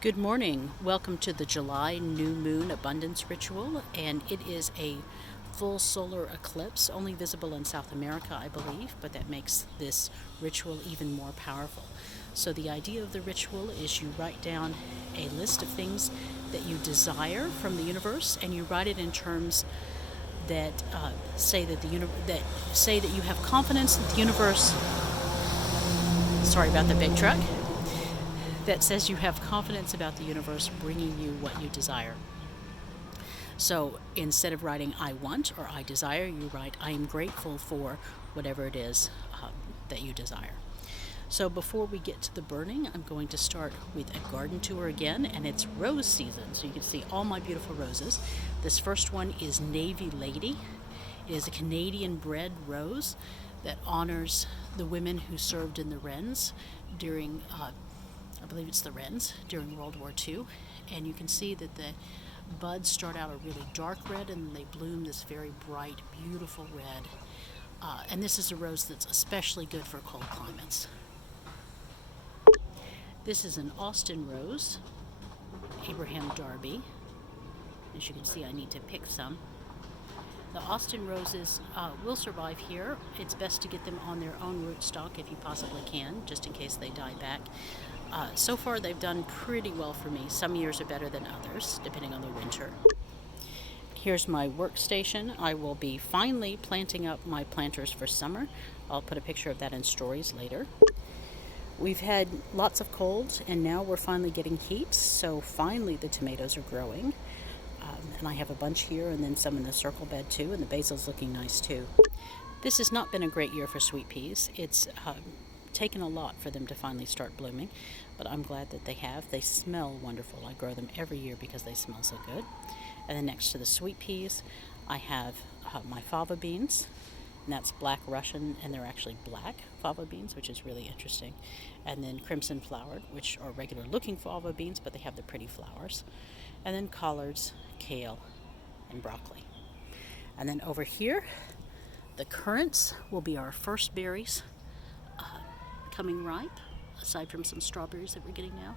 Good morning. Welcome to the July new moon abundance ritual, and it is a full solar eclipse, only visible in South America, I believe, but that makes this ritual even more powerful. So, the idea of the ritual is you write down a list of things that you desire from the universe, and you write it in terms that say that you have confidence that the universe. Sorry about the big truck. That says you have confidence about the universe bringing you what you desire. So instead of writing I want or I desire, you write I am grateful for whatever it is that you desire. So before we get to the burning, I'm going to start with a garden tour again, and it's rose season. So you can see all my beautiful roses. This first one is Navy Lady. It is a Canadian bred rose that honors the women who served in the Wrens during I believe it's the Wrens during World War II, and you can see that the buds start out a really dark red and they bloom this very bright, beautiful red. And this is a rose that's especially good for cold climates. This is an Austin rose, Abraham Darby. As you can see, I need to pick some. The Austin roses will survive here. It's best to get them on their own rootstock if you possibly can, just in case they die back. So far, they've done pretty well for me. Some years are better than others, depending on the winter. Here's my workstation. I will be finally planting up my planters for summer. I'll put a picture of that in stories later. We've had lots of colds, and now we're finally getting heat, so finally the tomatoes are growing. And I have a bunch here and then some in the circle bed too, and the basil's looking nice too. This has not been a great year for sweet peas. It's taken a lot for them to finally start blooming, but I'm glad that they have. They smell wonderful. I grow them every year because they smell so good. And then next to the sweet peas, I have my fava beans, and that's black Russian, and they're actually black fava beans, which is really interesting. And then crimson flowered, which are regular looking fava beans, but they have the pretty flowers. And then collards, kale, and broccoli. And then over here, the currants will be our first berries coming ripe, aside from some strawberries that we're getting now.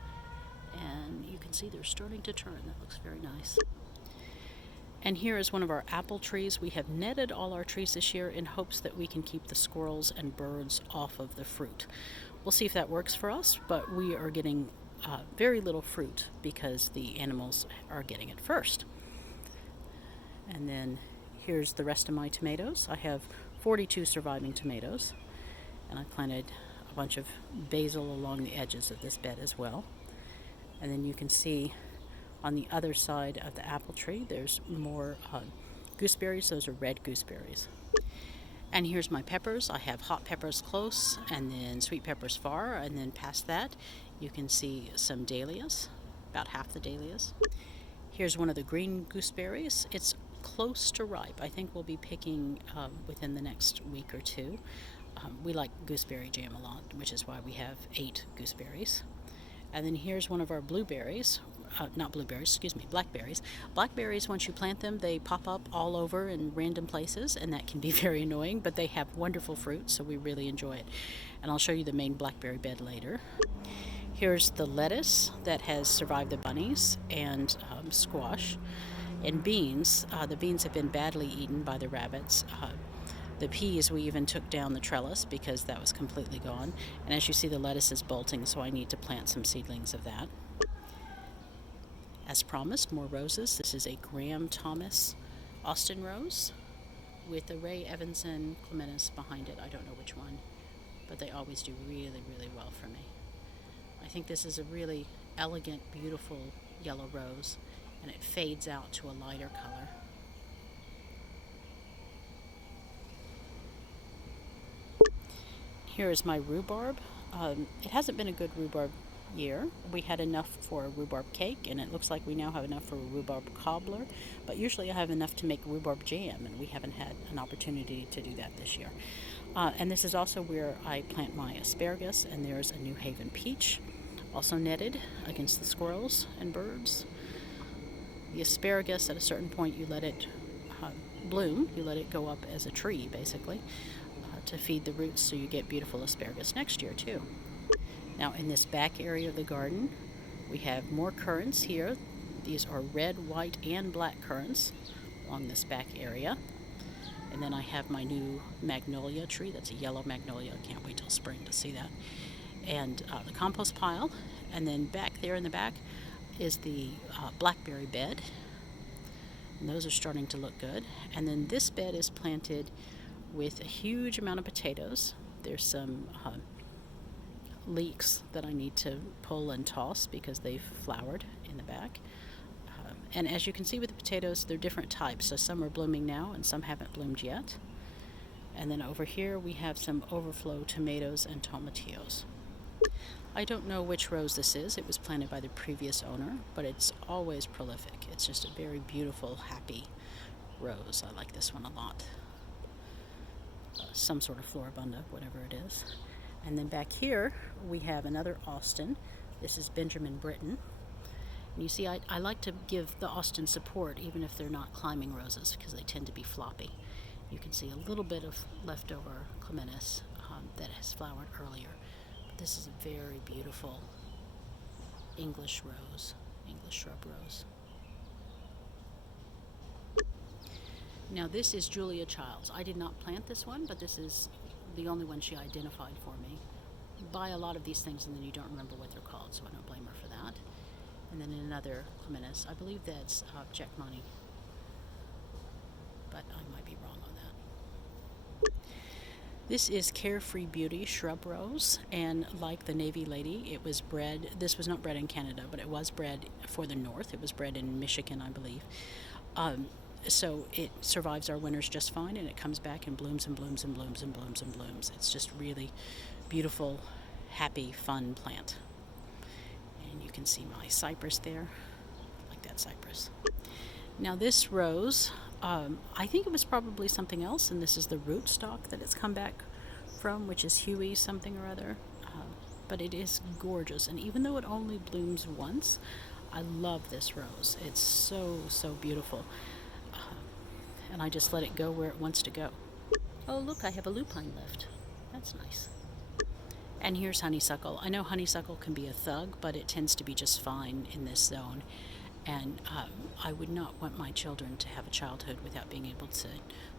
And you can see they're starting to turn. That looks very nice. And here is one of our apple trees. We have netted all our trees this year in hopes that we can keep the squirrels and birds off of the fruit. We'll see if that works for us, but we are getting very little fruit because the animals are getting it first. And then here's the rest of my tomatoes. I have 42 surviving tomatoes, and I planted a bunch of basil along the edges of this bed as well. And then you can see on the other side of the apple tree there's more gooseberries. Those are red gooseberries. And here's my peppers. I have hot peppers close and then sweet peppers far, and then past that you can see some dahlias, about half the dahlias. Here's one of the green gooseberries. It's close to ripe. I think we'll be picking within the next week or two. We like gooseberry jam a lot, which is why we have 8 gooseberries. And then here's one of our blueberries. Blackberries. Blackberries, once you plant them, they pop up all over in random places, and that can be very annoying, but they have wonderful fruit, so we really enjoy it. And I'll show you the main blackberry bed later. Here's the lettuce that has survived the bunnies, and squash. And beans. The beans have been badly eaten by the rabbits. The peas, we even took down the trellis because that was completely gone. And as you see, the lettuce is bolting, so I need to plant some seedlings of that. As promised, more roses. This is a Graham Thomas Austin rose with a Ray Evanson clematis behind it. I don't know which one, but they always do really, really well for me. I think this is a really elegant, beautiful yellow rose, and it fades out to a lighter color. Here is my rhubarb. It hasn't been a good rhubarb year. We had enough for a rhubarb cake, and it looks like we now have enough for a rhubarb cobbler, but usually I have enough to make rhubarb jam, and we haven't had an opportunity to do that this year. And this is also where I plant my asparagus, and there's a New Haven peach, also netted against the squirrels and birds. The asparagus, at a certain point, you let it bloom. You let it go up as a tree, basically, to feed the roots so you get beautiful asparagus next year, too. Now, in this back area of the garden, We have more currants here. These are red, white, and black currants along this back area. And then I have my new magnolia tree. That's a yellow magnolia. I can't wait till spring to see that. And the compost pile. And then back there in the back is the blackberry bed. And those are starting to look good. And then this bed is planted with a huge amount of potatoes. There's some leeks that I need to pull and toss because they've flowered in the back. And as you can see with the potatoes, they're different types. So some are blooming now and some haven't bloomed yet. And then over here we have some overflow tomatoes and tomatillos. I don't know which rose this is. It was planted by the previous owner, but it's always prolific. It's just a very beautiful, happy rose. I like this one a lot. Some sort of floribunda, whatever it is. And then back here we have another Austin. This is Benjamin Britten. And you see, I like to give the Austin support even if they're not climbing roses because they tend to be floppy. You can see a little bit of leftover clematis that has flowered earlier. But this is a very beautiful English rose, English shrub rose. Now this is Julia Childs. I did not plant this one, but this is the only one she identified for me. You buy a lot of these things and then you don't remember what they're called, so I don't blame her for that. And then another clematis. I believe that's Jack Money, but I might be wrong on that. This is Carefree Beauty Shrub Rose, and like the Navy Lady, it was bred, this was not bred in Canada, but it was bred for the north. It was bred in Michigan, I believe. So it survives our winters just fine, and it comes back and blooms and blooms and blooms and blooms and blooms. It's just really beautiful, happy, fun plant. And you can see my cypress there. I like that cypress. Now this rose, I think it was probably something else, and this is the rootstock that it's come back from, which is Huey something or other. But it is gorgeous, and even though it only blooms once, I love this rose. It's so, so beautiful. And I just let it go where it wants to go. Oh look, I have a lupine left. That's nice. And here's honeysuckle. I know honeysuckle can be a thug, but it tends to be just fine in this zone. And I would not want my children to have a childhood without being able to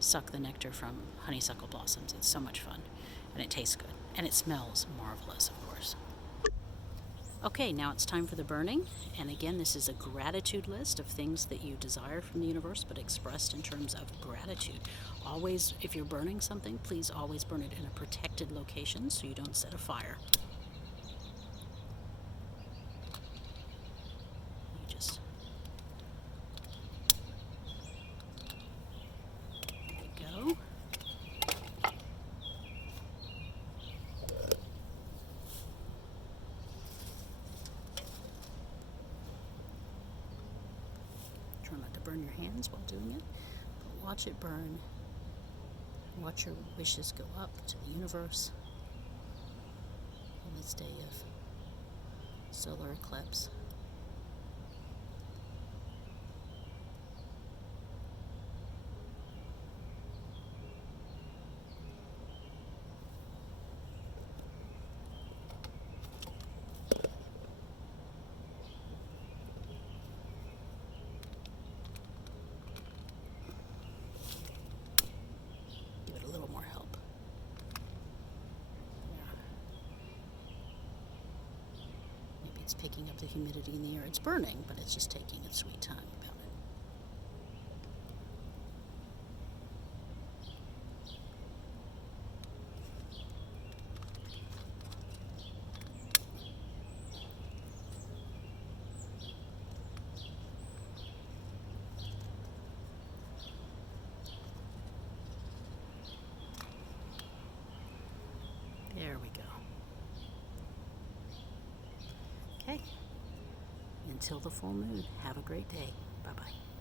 suck the nectar from honeysuckle blossoms. It's so much fun, and it tastes good, and it smells marvelous, of course. Okay, now it's time for the burning. And again, this is a gratitude list of things that you desire from the universe, but expressed in terms of gratitude. Always, if you're burning something, please always burn it in a protected location so you don't set a fire. You just... There you go. Try not to burn your hands while doing it, but watch it burn. Watch your wishes go up to the universe on this day of solar eclipse. It's picking up the humidity in the air. It's burning, but it's just taking its sweet time about it. There we go. Okay. Until the full moon, have a great day. Bye-bye.